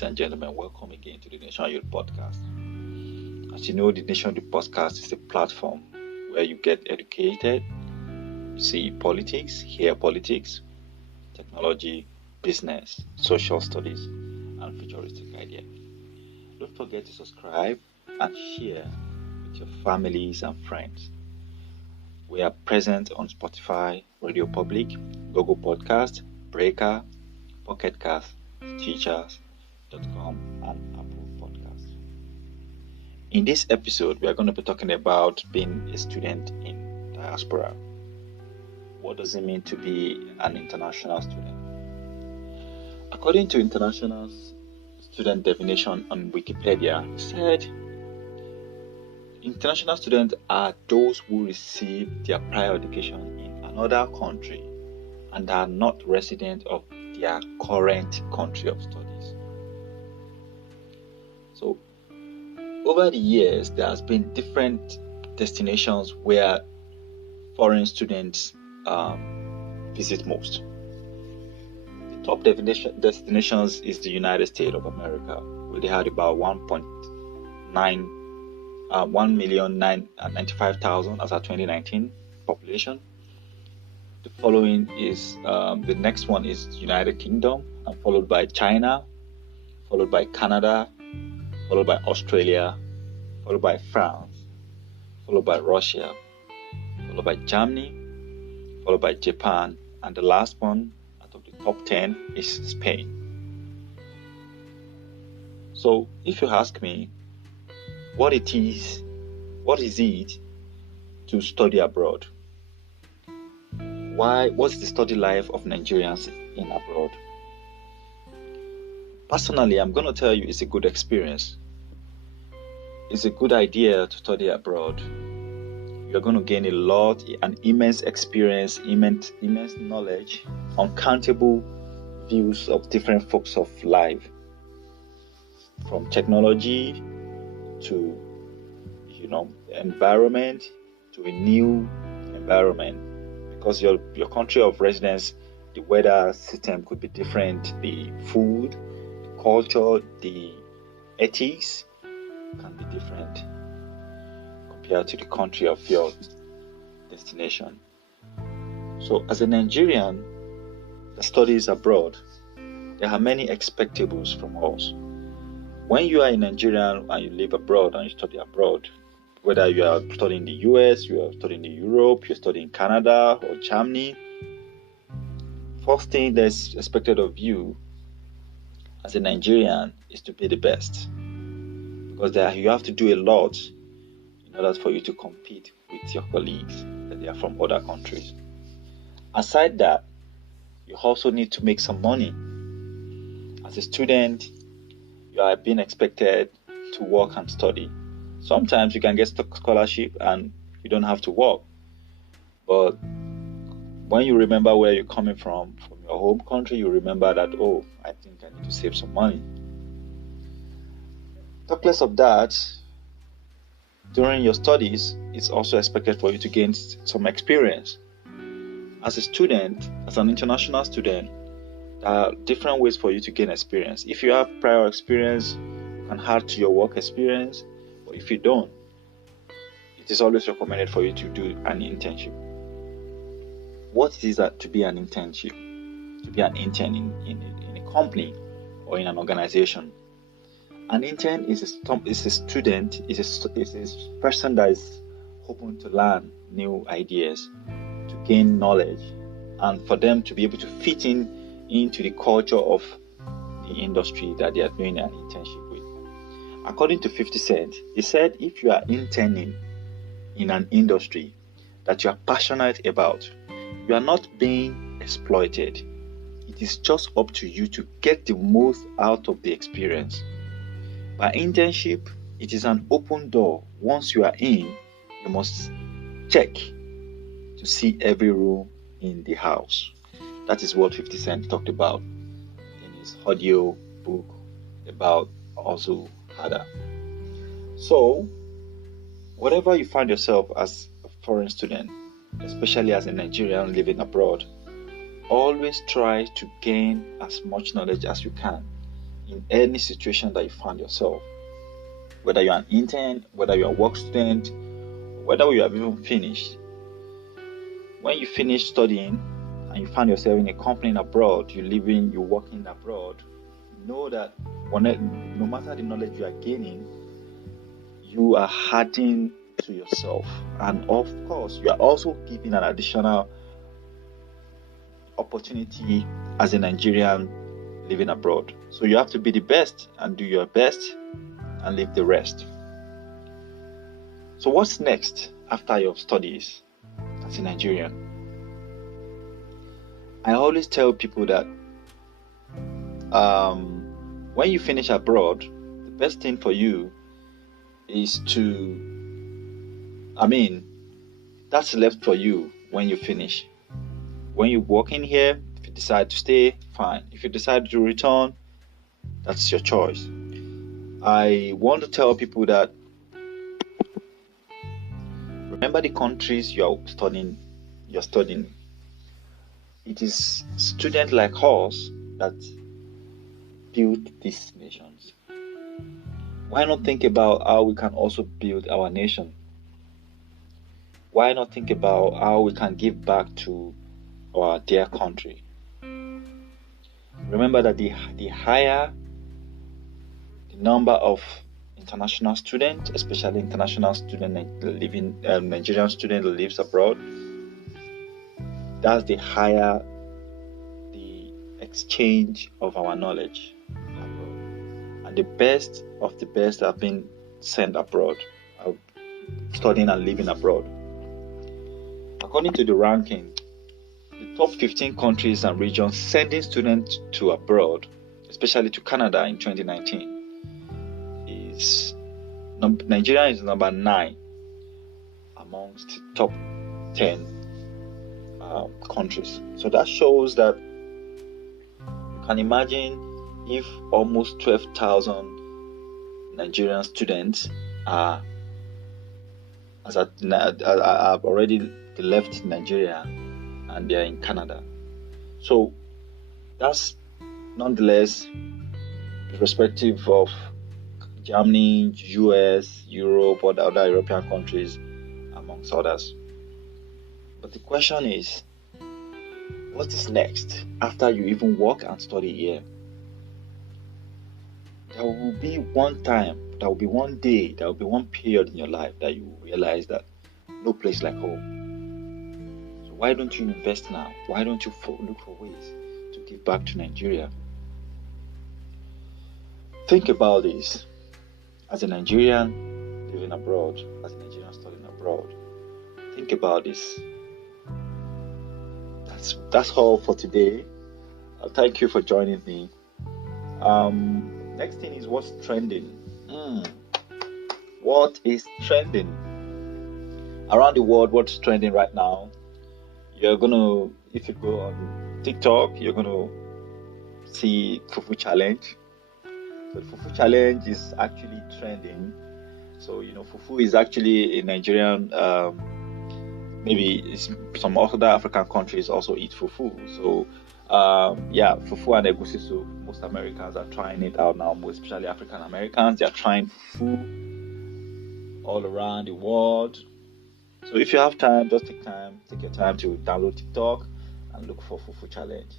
Ladies and gentlemen, welcome again to the Nigerian Youth Podcast. As you know, the Nigerian Youth Podcast is a platform where you get educated, see politics, hear politics, technology, business, social studies, and futuristic ideas. Don't forget to subscribe and share with your families and friends. We are present on Spotify, Radio Public, Google Podcast, Breaker, Pocket Cast, Teachers.com, and Apple Podcasts. In this episode, we are going to be talking about being a student in diaspora. What does it mean to be an international student? According to international student definition on Wikipedia, it said international students are those who receive their prior education in another country and are not resident of their current country of studies. So, over the years, there has been different destinations where foreign students visit most. The top destinations is the United States of America, where they had about 1,995,000 as our 2019 population. The following is the next one is United Kingdom, and followed by China, followed by Canada, followed by Australia, followed by France, followed by Russia, followed by Germany, followed by Japan, and the last one out of the top 10 is Spain. So if you ask me what is it to study abroad? What's the study life of Nigerians in abroad? Personally, I'm going to tell you it's a good experience. It's a good idea to study abroad. You're going to gain an immense experience, immense knowledge, uncountable views of different folks of life, from technology to environment to a new environment. Because your country of residence, the weather system could be different, the food, the culture, the ethics can be different compared to the country of your destination. So as a Nigerian that studies abroad, there are many expectables from us. When you are a Nigerian and you live abroad and you study abroad, whether you are studying in the US, you are studying in Europe, you're studying in Canada or Germany, first thing that's expected of you as a Nigerian is to be the best. Because you have to do a lot in order for you to compete with your colleagues that they are from other countries. Aside that, you also need to make some money. As a student, you are being expected to work and study. Sometimes you can get scholarship and you don't have to work. But when you remember where you're coming from your home country, you remember that, I think I need to save some money. Talk less of that. During your studies, it's also expected for you to gain some experience. As a student, as an international student, there are different ways for you to gain experience. If you have prior experience, you can add to your work experience. But if you don't, it is always recommended for you to do an internship. What is that to be an internship? To be an intern in a company or in an organization. An intern is a student, is a person that is hoping to learn new ideas, to gain knowledge, and for them to be able to fit into the culture of the industry that they are doing an internship with. According to 50 Cent, he said if you are interning in an industry that you are passionate about, you are not being exploited. It is just up to you to get the most out of the experience. By internship, it is an open door. Once you are in, you must check to see every room in the house. That is what 50 Cent talked about in his audio book about Ozu Hada. So, whatever you find yourself as a foreign student, especially as a Nigerian living abroad, always try to gain as much knowledge as you can in any situation that you find yourself, whether you're an intern, whether you're a work student, whether you have even finished. When you finish studying and you find yourself in a company abroad, you're working abroad, know that no matter the knowledge you are gaining, you are adding to yourself, and of course you are also giving an additional opportunity as a Nigerian living abroad. So you have to be the best and do your best and leave the rest. So what's next after your studies as a Nigerian? I always tell people that when you finish abroad, the best thing for you is that's left for you when you finish. When you walk in here, if you decide to stay, fine. If you decide to return, that's your choice. I want to tell people that remember the countries you're studying. It is students like us that build these nations. Why not think about how we can also build our nation? Why not think about how we can give back to our dear country? Remember that the higher the number of international students, especially international student living Nigerian student who lives abroad, that's the higher the exchange of our knowledge abroad. And the best of the best have been sent abroad, studying and living abroad. According to the ranking, the top 15 countries and regions sending students to abroad, especially to Canada in 2019, Nigeria is number 9 amongst the top 10 countries. So that shows that you can imagine if almost 12,000 Nigerian students have already left Nigeria and they are in Canada. So that's nonetheless irrespective of Germany, US, Europe, or the other European countries, amongst others. But the question is, what is next after you even work and study here? There will be one time, there will be one day, there will be one period in your life that you realize that no place like home. So why don't you invest now? Why don't you look for ways to give back to Nigeria? Think about this. As a Nigerian living abroad, as a Nigerian studying abroad, think about this. That's all for today. Thank you for joining me. Next thing is what's trending. What is trending around the world? What's trending right now? If you go on TikTok, you're gonna see Fufu Challenge. So the Fufu Challenge is actually trending. So Fufu is actually a Nigerian. Maybe some other African countries also eat fufu. So fufu and egusi soup. Most Americans are trying it out now, most especially African Americans. They are trying fufu all around the world. So if you have time, just take your time to download TikTok and look for Fufu Challenge.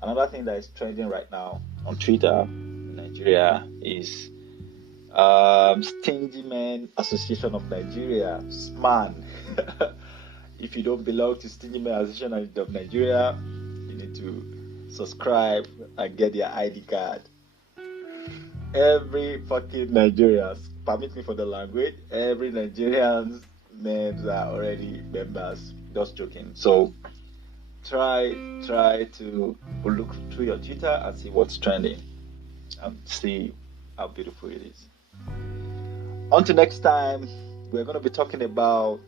Another thing that is trending right now on Twitter in Nigeria is Stingy Men Association of Nigeria, SMAN. If you don't belong to Stingy Men Association of Nigeria, you need to subscribe and get your ID card. Every fucking Nigerian, permit me for the language, every Nigerian's names are already members. Just joking. So try to look through your Twitter and see what's trending and see how beautiful it is. Until next time, we're going to be talking about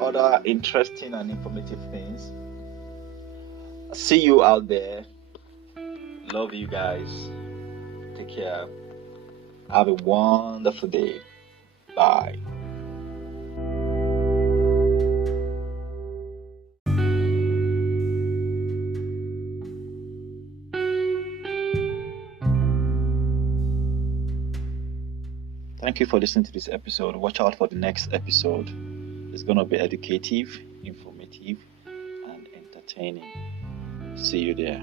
other interesting and informative things. See you out there. Love you guys. Take care. Have a wonderful day. Bye. Thank you for listening to this episode. Watch out for the next episode. It's going to be educative, informative, and entertaining. See you there.